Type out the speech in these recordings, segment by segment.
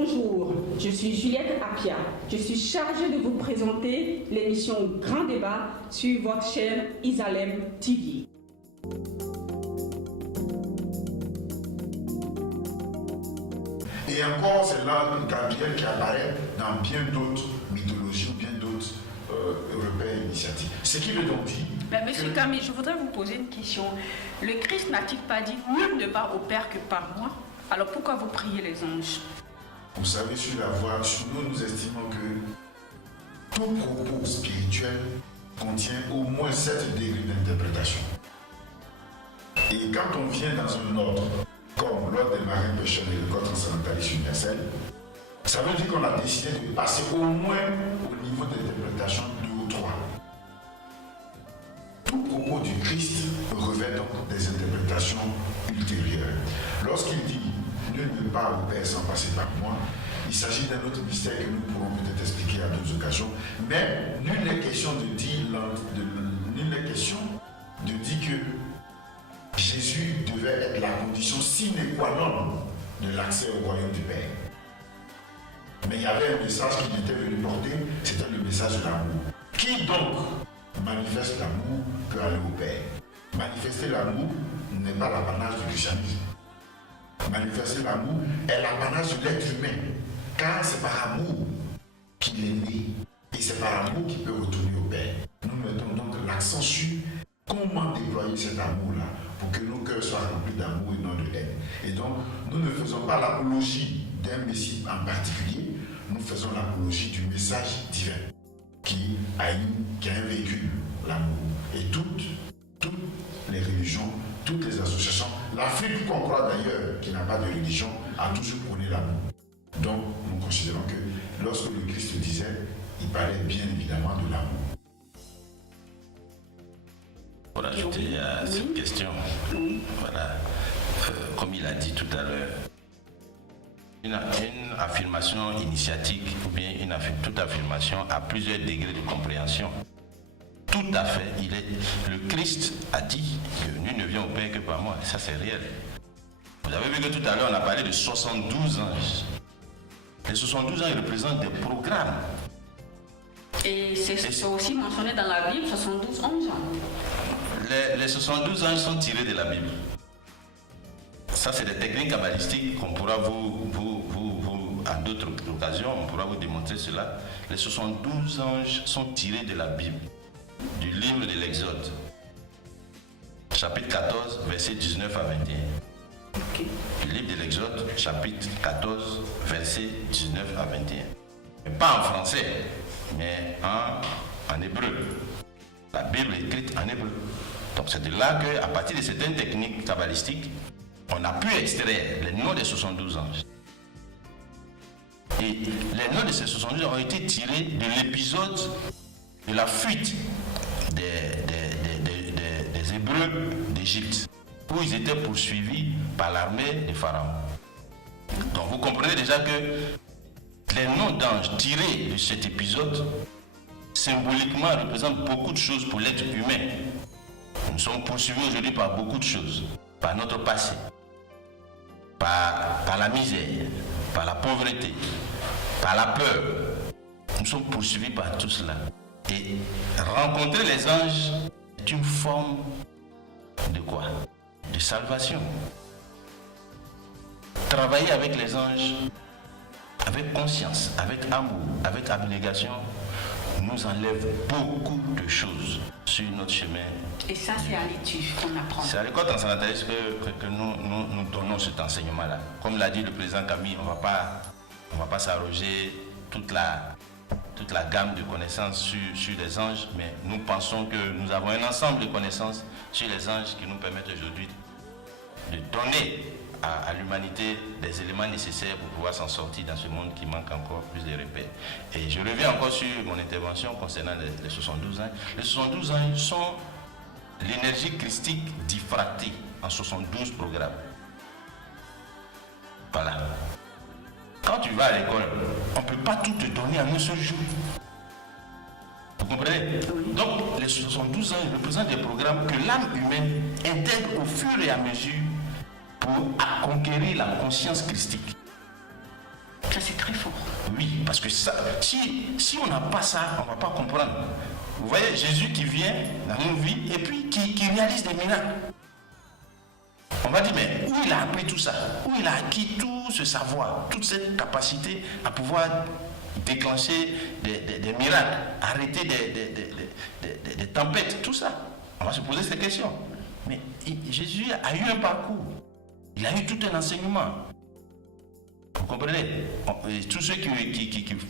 Bonjour, je suis Juliette Appia. Je suis chargée de vous présenter l'émission Grand Débat sur votre chaîne Isalem TV. Et encore, c'est là Gabriel qui apparaît dans bien d'autres mythologies ou bien d'autres repères initiatiques. Ce qui veut donc dire... Mais Monsieur Camille, je voudrais vous poser une question. Le Christ n'a-t-il pas dit « Nul ne va au Père que par moi » ? Alors pourquoi vous priez les anges ? Vous savez, sur la voie, nous estimons que tout propos spirituel contient au moins 7 degrés d'interprétation. Et quand on vient dans un ordre, comme l'ordre des marins pêcheurs et le code transcendentaliste universel, ça veut dire qu'on a décidé de passer au moins au niveau d'interprétation 2 ou 3. Tout propos du Christ revêt donc des interprétations ultérieures. Lorsqu'il dit « Nul ne part au Père sans passer par moi », il s'agit d'un autre mystère que nous pourrons peut-être expliquer à d'autres occasions, mais nul n'est question de dire que Jésus devait être la condition sine qua non de l'accès au royaume du Père. Mais il y avait un message qu'il était venu porter, c'était le message de l'amour. Qui donc manifeste l'amour peut aller au Père. Manifester l'amour n'est pas l'apanage du christianisme. Manifester l'amour est l'apanage de l'être humain, car c'est par amour qu'il est né et c'est par amour qu'il peut retourner au Père. Nous mettons donc l'accent sur comment déployer cet amour-là pour que nos cœurs soient remplis d'amour et non de haine. Et donc, nous ne faisons pas l'apologie d'un Messie en particulier, nous faisons l'apologie du message divin qui a un véhicule, l'amour. Et toutes les religions, toutes les associations, l'Afrique qu'on croit d'ailleurs, qui n'a pas de religion, a toujours prôné l'amour. Donc, nous considérons que lorsque le Christ le disait, il parlait bien évidemment de l'amour. Pour ajouter à cette question, voilà, comme il a dit tout à l'heure, une affirmation initiatique ou bien toute affirmation a plusieurs degrés de compréhension. Tout à fait, le Christ a dit que nul ne vient au Père que par moi, ça c'est réel. Vous avez vu que tout à l'heure on a parlé de 72 anges. Les 72 anges représentent des programmes. Et c'est aussi mentionné dans la Bible, 72 anges. Les 72 anges sont tirés de la Bible. Ça, c'est des techniques kabbalistiques qu'on pourra à d'autres occasions, on pourra vous démontrer cela. Les 72 anges sont tirés de la Bible, du livre de l'Exode, chapitre 14, versets 19 à 21. Le livre de l'Exode, chapitre 14, versets 19 à 21. Mais pas en français, mais en hébreu. La Bible est écrite en hébreu. Donc c'est de là qu'à partir de certaines techniques kabbalistiques, on a pu extraire les noms des 72 anges. Et les noms de ces 72 anges ont été tirés de l'épisode de la fuite des Hébreux d'Égypte, où ils étaient poursuivis par l'armée de Pharaon. Donc vous comprenez déjà que les noms d'anges tirés de cet épisode symboliquement représentent beaucoup de choses pour l'être humain. Nous sommes poursuivis aujourd'hui par beaucoup de choses, par notre passé, par la misère, par la pauvreté, par la peur. Nous sommes poursuivis par tout cela. Et rencontrer les anges est une forme de quoi? De salvation. Travailler avec les anges, avec conscience, avec amour, avec abnégation, nous enlève beaucoup de choses sur notre chemin. Et ça, c'est à l'étude qu'on apprend. C'est à l'école transcendentaliste que nous donnons cet enseignement-là. Comme l'a dit le président Camille, on ne va pas s'arroger toute la gamme de connaissances sur les anges, mais nous pensons que nous avons un ensemble de connaissances sur les anges qui nous permettent aujourd'hui de donner à l'humanité des éléments nécessaires pour pouvoir s'en sortir dans ce monde qui manque encore plus de repères. Et je reviens encore sur mon intervention concernant les 72 ans. Les 72 ans sont l'énergie christique diffractée en 72 programmes. Voilà. Quand tu vas à l'école, on ne peut pas tout te donner en un seul jour. Vous comprenez? Donc, les 72 ans représentent des programmes que l'âme humaine intègre au fur et à mesure pour conquérir la conscience christique. Ça, c'est très fort. Oui, parce que ça, si on n'a pas ça, on ne va pas comprendre. Vous voyez, Jésus qui vient dans nos vies et puis qui réalise des miracles. On va dire, mais où il a appris tout ça? Où il a acquis tout ce savoir, toute cette capacité à pouvoir déclencher des miracles, arrêter des tempêtes, tout ça? On va se poser cette question. Mais Jésus a eu un parcours. Il a eu tout un enseignement. Vous comprenez? Tous ceux qui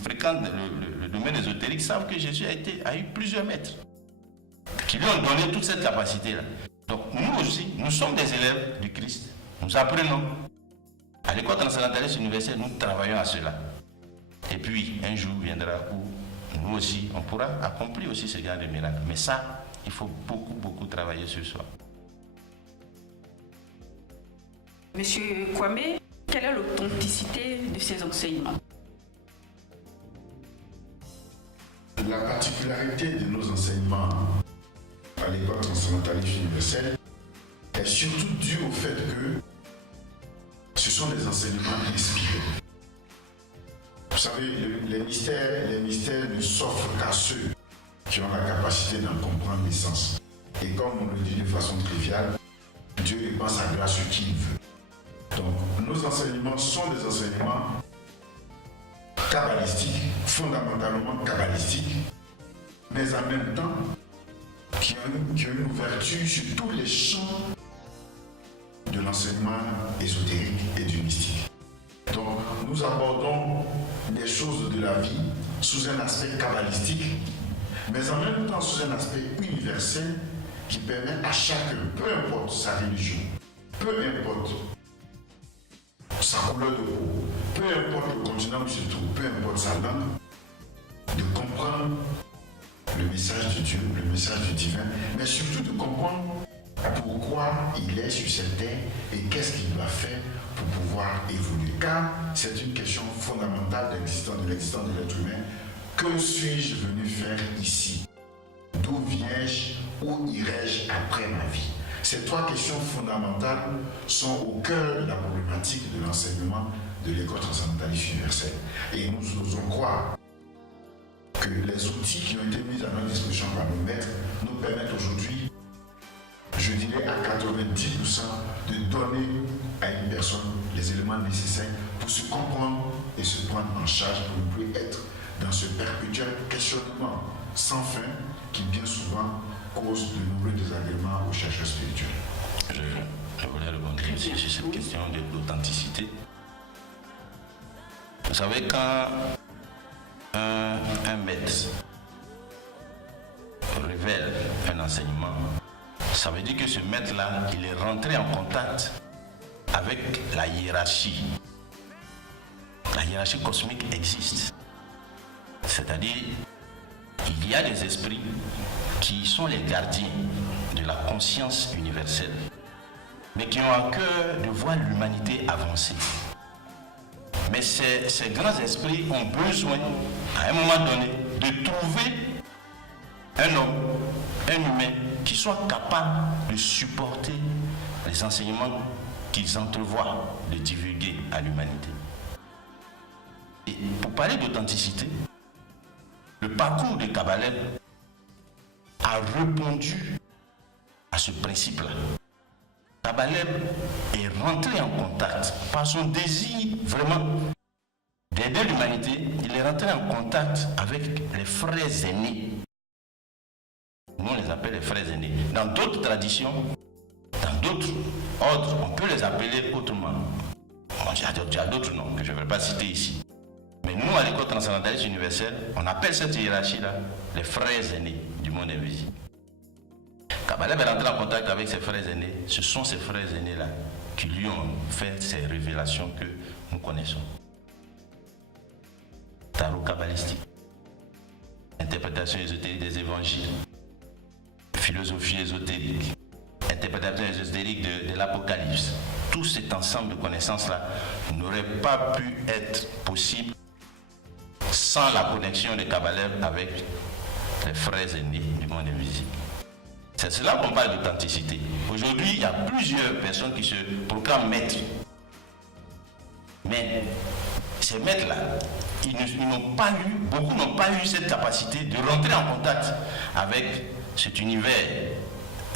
fréquentent le domaine ésotérique savent que Jésus a eu plusieurs maîtres qui lui ont donné toute cette capacité-là. Donc nous aussi, nous sommes des élèves du Christ. Nous apprenons. À l'école transcendentaliste universelle, nous travaillons à cela. Et puis, un jour viendra où nous aussi, on pourra accomplir aussi ce genre de miracles. Mais ça, il faut beaucoup travailler sur soi. Monsieur Kwame, quelle est l'authenticité de ces enseignements? La particularité de nos enseignements à l'école transcendentaliste universelle est surtout due au fait que ce sont des enseignements inspirés. Vous savez, les mystères ne s'offrent qu'à ceux qui ont la capacité d'en comprendre l'essence. Et comme on le dit de façon triviale, Dieu répand sa grâce sur qui il veut. Donc, nos enseignements sont des enseignements kabbalistiques, fondamentalement kabbalistiques, mais en même temps qui ont une ouverture sur tous les champs de l'enseignement ésotérique et du mystique. Donc, nous abordons les choses de la vie sous un aspect kabbalistique, mais en même temps sous un aspect universel qui permet à chacun, peu importe sa religion, peu importe sa couleur de peau, peu importe le continent où il se trouve, peu importe sa langue, de comprendre le message de Dieu, le message du divin, mais surtout de comprendre pourquoi il est sur cette terre et qu'est-ce qu'il doit faire pour pouvoir évoluer. Car c'est une question fondamentale de l'existence de l'être humain. Que suis-je venu faire ici? D'où viens-je? Où irai-je après ma vie? Ces trois questions fondamentales sont au cœur de la problématique de l'enseignement de l'école transcendentaliste universelle. Et nous osons croire que les outils qui ont été mis à notre disposition par nos maîtres nous permettent aujourd'hui, je dirais à 90%, de donner à une personne les éléments nécessaires pour se comprendre et se prendre en charge pour ne plus être dans ce perpétuel questionnement sans fin qui bien souvent cause de nombreux désagréments aux chercheurs spirituels. Je voulais répondre aussi sur cette question de l'authenticité. Vous savez, quand un maître révèle un enseignement, ça veut dire que ce maître-là, il est rentré en contact avec la hiérarchie. La hiérarchie cosmique existe. C'est-à-dire, il y a des esprits qui sont les gardiens de la conscience universelle, mais qui ont à cœur de voir l'humanité avancer. Mais ces grands esprits ont besoin, à un moment donné, de trouver un homme, un humain, qui soit capable de supporter les enseignements qu'ils entrevoient de divulguer à l'humanité. Et pour parler d'authenticité, le parcours de Kabbalah a répondu à ce principe-là. Kabbalah est rentré en contact par son désir vraiment d'aider l'humanité. Il est rentré en contact avec les frères aînés. Nous, on les appelle les frères aînés. Dans d'autres traditions, dans d'autres ordres, on peut les appeler autrement. Bon, il y a d'autres noms que je ne vais pas citer ici. Mais nous, à l'école transcendentaliste universelle, on appelle cette hiérarchie-là les frères aînés du monde invisible. Kabbalah est rentré en contact avec ses frères aînés. Ce sont ces frères aînés-là qui lui ont fait ces révélations que nous connaissons. Tarot kabbalistique, interprétation ésotérique des évangiles, philosophie ésotérique, interprétation ésotérique de l'Apocalypse. Tout cet ensemble de connaissances-là n'aurait pas pu être possible sans la connexion de Kabbalah avec les frères aînés du monde invisible. C'est cela qu'on parle d'authenticité. Aujourd'hui, il y a plusieurs personnes qui se proclament maîtres. Mais ces maîtres-là, beaucoup n'ont pas eu cette capacité de rentrer en contact avec cet univers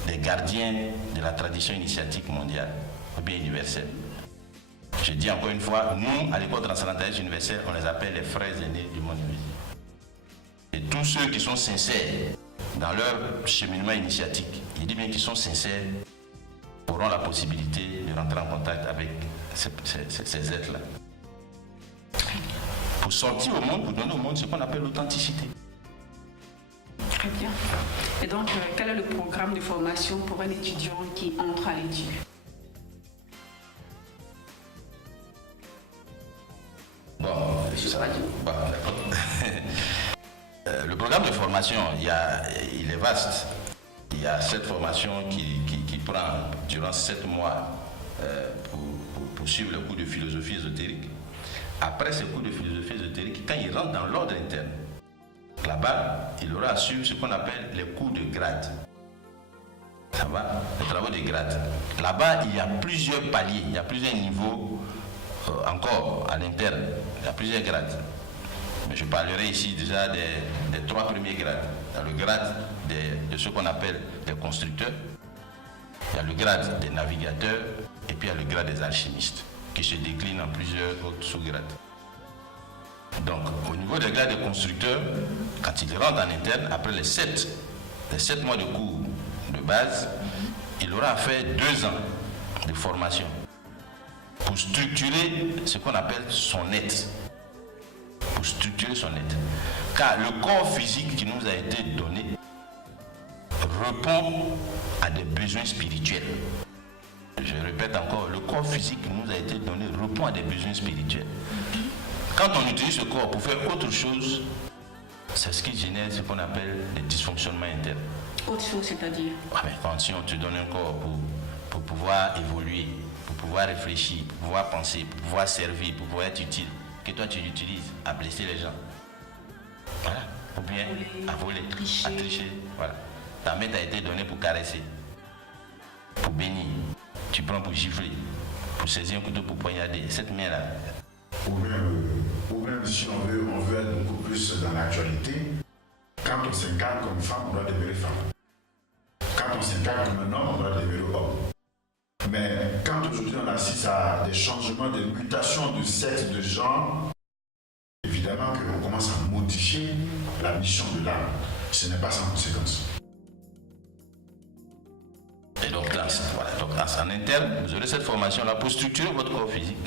des gardiens de la tradition initiatique mondiale, ou bien universelle. Je dis encore une fois, nous, à l'école transcendentaliste universelle, on les appelle les frères aînés du monde invisible. Et tous ceux qui sont sincères dans leur cheminement initiatique, je dis bien qu'ils sont sincères, auront la possibilité de rentrer en contact avec ces êtres-là. Pour sortir au monde, pour donner au monde ce qu'on appelle l'authenticité. Très bien. Et donc, quel est le programme de formation pour un étudiant qui entre à l'étude? D'accord. Le programme de formation, il est vaste. Il y a cette formation qui prend durant 7 mois pour suivre le cours de philosophie ésotérique. Après ce cours de philosophie ésotérique, quand il rentre dans l'ordre interne, là-bas, il aura à suivre ce qu'on appelle les cours de grade. Ça va? Les travaux de grade. Là-bas, il y a plusieurs paliers, il y a plusieurs niveaux encore à l'interne. Il y a plusieurs grades. Mais je parlerai ici déjà des 3 premiers grades. Il y a le grade de ce qu'on appelle des constructeurs, il y a le grade des navigateurs et puis il y a le grade des alchimistes qui se décline en plusieurs autres sous-grades. Donc au niveau des grades des constructeurs, quand il rentre en interne, après les 7 mois de cours de base, il aura fait 2 ans de formation pour structurer ce qu'on appelle son être. Pour structurer son être. Car le corps physique qui nous a été donné répond à des besoins spirituels. Je répète encore, le corps physique qui nous a été donné répond à des besoins spirituels. Quand on utilise ce corps pour faire autre chose, c'est ce qui génère ce qu'on appelle des dysfonctionnements internes. Autre chose, c'est-à-dire? Mais quand si on te donne un corps pour pouvoir évoluer, pour pouvoir réfléchir, pour pouvoir penser, pour pouvoir servir, pour pouvoir être utile, que toi tu l'utilises à blesser les gens. Voilà. Ou bien à voler, à tricher. Voilà. Ta main t'a été donnée pour caresser, pour bénir. Tu prends pour gifler, pour saisir un couteau pour poignarder. Cette main-là. Ou même si on veut être beaucoup plus dans l'actualité, quand on s'incarne comme femme, on doit demeurer femme. Quand on s'incarne comme un homme, on doit demeurer homme. Mais quand aujourd'hui on assiste à des changements, des mutations de sexe, de genre, évidemment qu'on commence à modifier la mission de l'âme. Ce n'est pas sans conséquence. Et donc là, voilà, donc en interne, vous aurez cette formation-là pour structurer votre corps physique.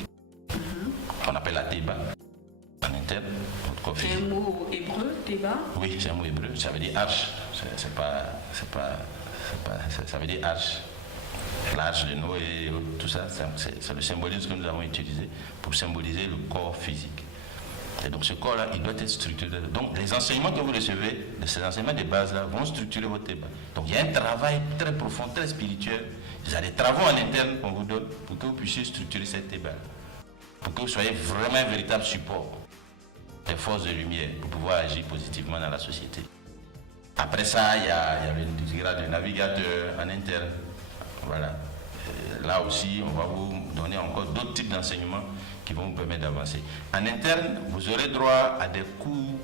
On appelle la Théba. En interne, votre corps physique. C'est un mot hébreu, Théba? Oui, c'est un mot hébreu. Ça veut dire arche. Ça veut dire arche. L'arche de Noé et tout ça, c'est le symbolisme que nous avons utilisé pour symboliser le corps physique. Et donc ce corps-là, il doit être structuré. Donc les enseignements que vous recevez, ces enseignements de base-là, vont structurer votre débat. Donc il y a un travail très profond, très spirituel. Il y a des travaux en interne qu'on vous donne pour que vous puissiez structurer cette débat. Pour que vous soyez vraiment un véritable support des forces de lumière pour pouvoir agir positivement dans la société. Après ça, il y a le grade de navigateur en interne. Voilà. Là aussi, on va vous donner encore d'autres types d'enseignements qui vont vous permettre d'avancer. En interne, vous aurez droit à des cours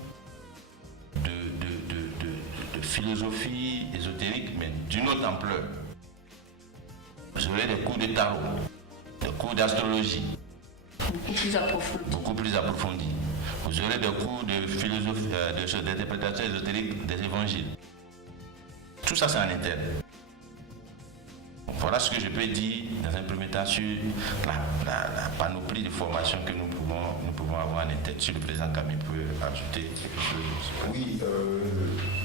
de philosophie ésotérique, mais d'une autre ampleur. Vous aurez des cours de tarot, des cours d'astrologie. Beaucoup plus approfondis. Vous aurez des cours de philosophie, d'interprétation ésotérique des évangiles. Tout ça, c'est en interne. Voilà ce que je peux dire dans un premier temps sur la panoplie de formations que nous pouvons avoir en interne. Si le président Camille peut ajouter quelque chose. Oui,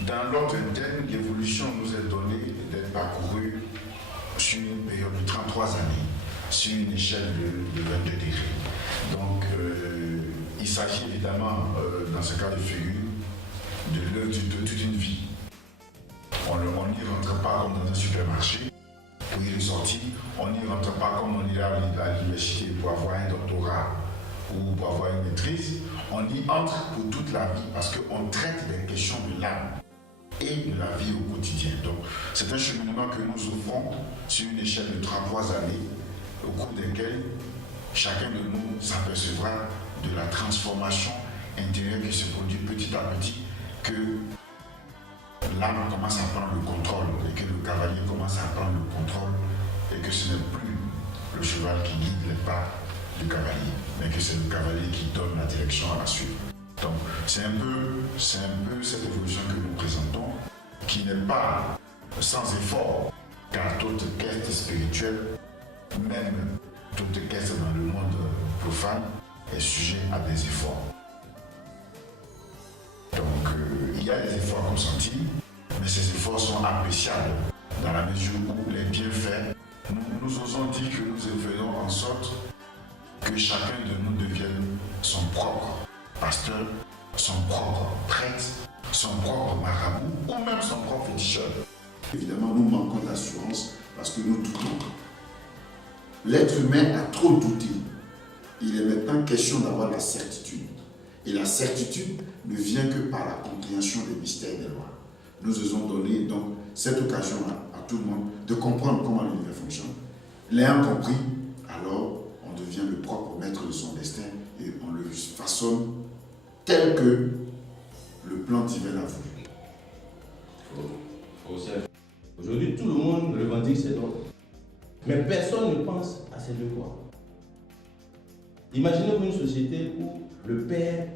dans l'ordre interne, l'évolution nous est donnée d'être parcourue sur une période de 33 années, sur une échelle de 22 degrés. Donc, il s'agit évidemment, dans ce cas de figure, de l'œuvre de toute une vie. On n'y rentre pas comme dans un supermarché. Pour y ressortir, on n'y rentre pas comme on irait à l'université pour avoir un doctorat ou pour avoir une maîtrise. On y entre pour toute la vie parce qu'on traite des questions de l'âme et de la vie au quotidien. Donc, c'est un cheminement que nous offrons sur une échelle de 33 années, au cours desquelles chacun de nous s'apercevra de la transformation intérieure qui se produit petit à petit, que l'âme commence à prendre le contrôle et que le cavalier commence à prendre le contrôle et que ce n'est plus le cheval qui guide les pas du cavalier, mais que c'est le cavalier qui donne la direction à la suite. Donc c'est un peu cette évolution que nous présentons, qui n'est pas sans effort, car toute quête spirituelle, même toute quête dans le monde profane, est sujet à des efforts. Donc il y a des efforts consentis, mais ces efforts sont appréciables dans la mesure où les bienfaits, nous osons dire que nous faisons en sorte que chacun de nous devienne son propre pasteur, son propre prêtre, son propre marabout ou même son propre féticheur. Évidemment, nous manquons d'assurance parce que nous doutons. L'être humain a trop douté. Il est maintenant question d'avoir la certitude. Et la certitude ne vient que par la compréhension des mystères des lois. Nous osons donner donc cette occasion à tout le monde de comprendre comment l'univers fonctionne. L'ayant compris, alors on devient le propre maître de son destin et on le façonne tel que le plan divin l'a voulu. Aujourd'hui, tout le monde revendique ses droits. Mais personne ne pense à ses devoirs. Imaginez-vous une société où le père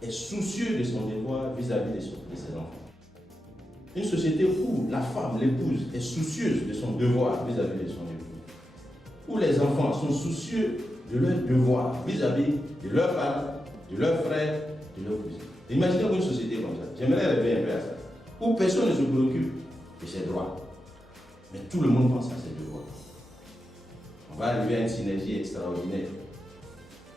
est soucieux de son devoir vis-à-vis de ses enfants. Une société où la femme, l'épouse, est soucieuse de son devoir vis-à-vis de son époux. Où les enfants sont soucieux de leur devoir vis-à-vis de leurs parents, de leurs frères, de leurs cousins. Imaginez-vous une société comme ça. J'aimerais rêver un peu à ça. Où personne ne se préoccupe de ses droits. Mais tout le monde pense à ses devoirs. On va arriver à une synergie extraordinaire.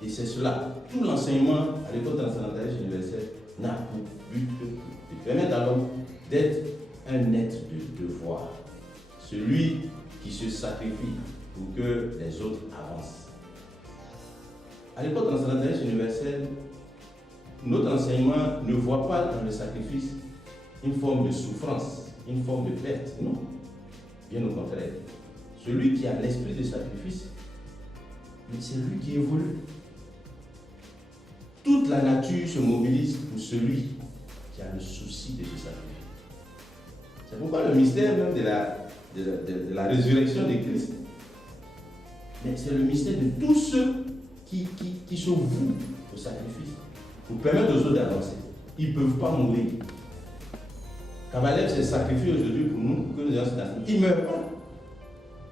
Et c'est cela. Tout l'enseignement à l'école transcendantaliste universelle n'a pour but de permettre à l'homme d'être un être de devoir. Celui qui se sacrifie pour que les autres avancent. À l'école transcendantaliste universelle, notre enseignement ne voit pas dans le sacrifice une forme de souffrance, une forme de perte. Non. Bien au contraire. Celui qui a l'esprit de sacrifice, c'est lui qui évolue. Toute la nature se mobilise pour celui qui a le souci de se sacrifier. C'est pourquoi le mystère même de la résurrection de Christ, mais c'est le mystère de tous ceux qui se vouent au sacrifice pour permettre aux autres d'avancer. Ils ne peuvent pas mourir. Kabalev s'est sacrifié aujourd'hui pour nous, pour que nous ayons cette nation. Il ne meurt pas.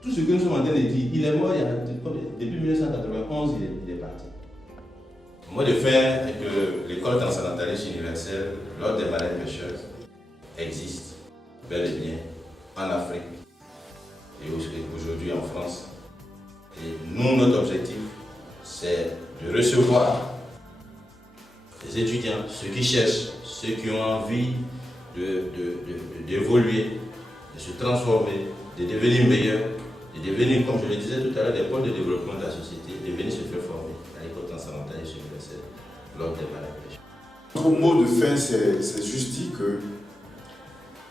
Tout ce que nous sommes en train de dire, il est mort depuis 1991, il est parti. Le mot de fin est que l'école transcendantaliste universelle, l'ordre des malades pécheurs, existe bel et bien en Afrique et aujourd'hui en France. Et nous, notre objectif, c'est de recevoir les étudiants, ceux qui cherchent, ceux qui ont envie d'évoluer, de se transformer, de devenir meilleurs, de devenir, comme je le disais tout à l'heure, des pôles de développement de la société, de venir se faire former à l'école transcendantaliste universelle lors des malades pécheurs. Notre mot de fin, c'est juste dit que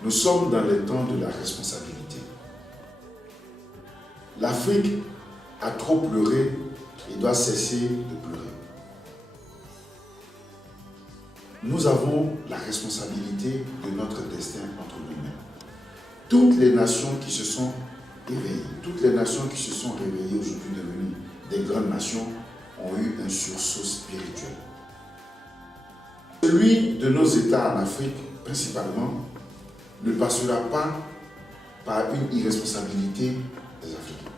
nous sommes dans les temps de la responsabilité. L'Afrique a trop pleuré et doit cesser de pleurer. Nous avons la responsabilité de notre destin entre nous-mêmes. Toutes les nations qui se sont éveillées, toutes les nations qui se sont réveillées aujourd'hui devenues des grandes nations ont eu un sursaut spirituel. Celui de nos États en Afrique, principalement, ne passera pas par une irresponsabilité des Africains.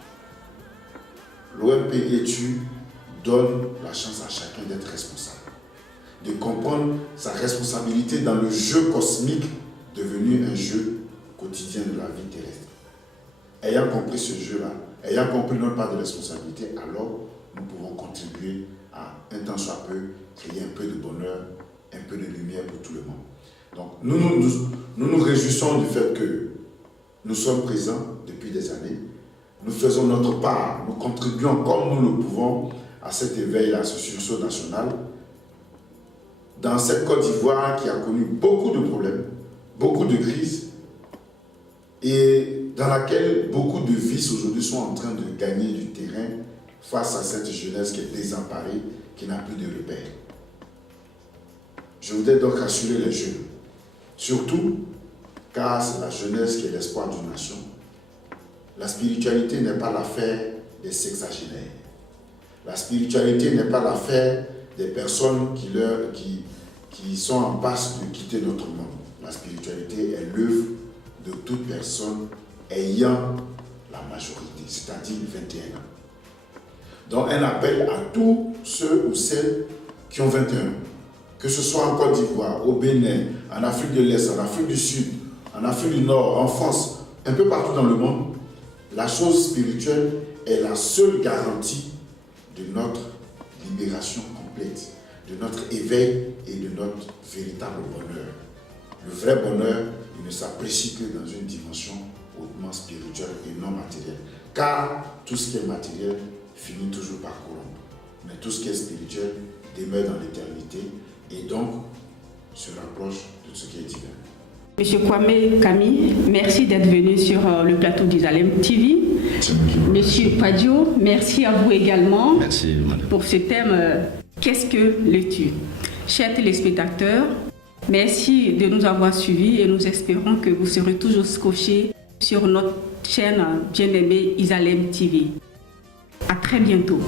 L'OMPETU donne la chance à chacun d'être responsable, de comprendre sa responsabilité dans le jeu cosmique devenu un jeu quotidien de la vie terrestre. Ayant compris ce jeu-là, ayant compris notre part de responsabilité, alors nous pouvons contribuer à, un temps soit peu, créer un peu de bonheur, un peu de lumière pour tout le monde. Donc nous nous réjouissons du fait que nous sommes présents depuis des années. Nous faisons notre part, nous contribuons comme nous le pouvons à cet éveil-là, à ce sursaut national. Dans cette Côte d'Ivoire qui a connu beaucoup de problèmes, beaucoup de crises, et dans laquelle beaucoup de vices aujourd'hui sont en train de gagner du terrain face à cette jeunesse qui est désemparée qui n'a plus de repères. Je voudrais donc rassurer les jeunes, surtout car c'est la jeunesse qui est l'espoir d'une nation. La spiritualité n'est pas l'affaire des sexagénaires. La spiritualité n'est pas l'affaire des personnes qui sont en passe de quitter notre monde. La spiritualité est l'œuvre de toute personne ayant la majorité, c'est-à-dire 21 ans. Donc un appel à tous ceux ou celles qui ont 21 ans, que ce soit en Côte d'Ivoire, au Bénin, en Afrique de l'Est, en Afrique du Sud, en Afrique du Nord, en France, un peu partout dans le monde, la chose spirituelle est la seule garantie de notre libération complète, de notre éveil et de notre véritable bonheur. Le vrai bonheur, il ne s'apprécie que dans une dimension hautement spirituelle et non matérielle. Car tout ce qui est matériel finit toujours par corrompre. Mais tout ce qui est spirituel demeure dans l'éternité et donc se rapproche de ce qui est divin. Monsieur Kwame Camille, merci d'être venu sur le plateau d'Isalem TV. Monsieur Padio, merci à vous également. Merci, madame. Pour ce thème qu'est-ce que le tu? Chers téléspectateurs, merci de nous avoir suivis et nous espérons que vous serez toujours scotchés sur notre chaîne bien-aimée Isalem TV. À très bientôt.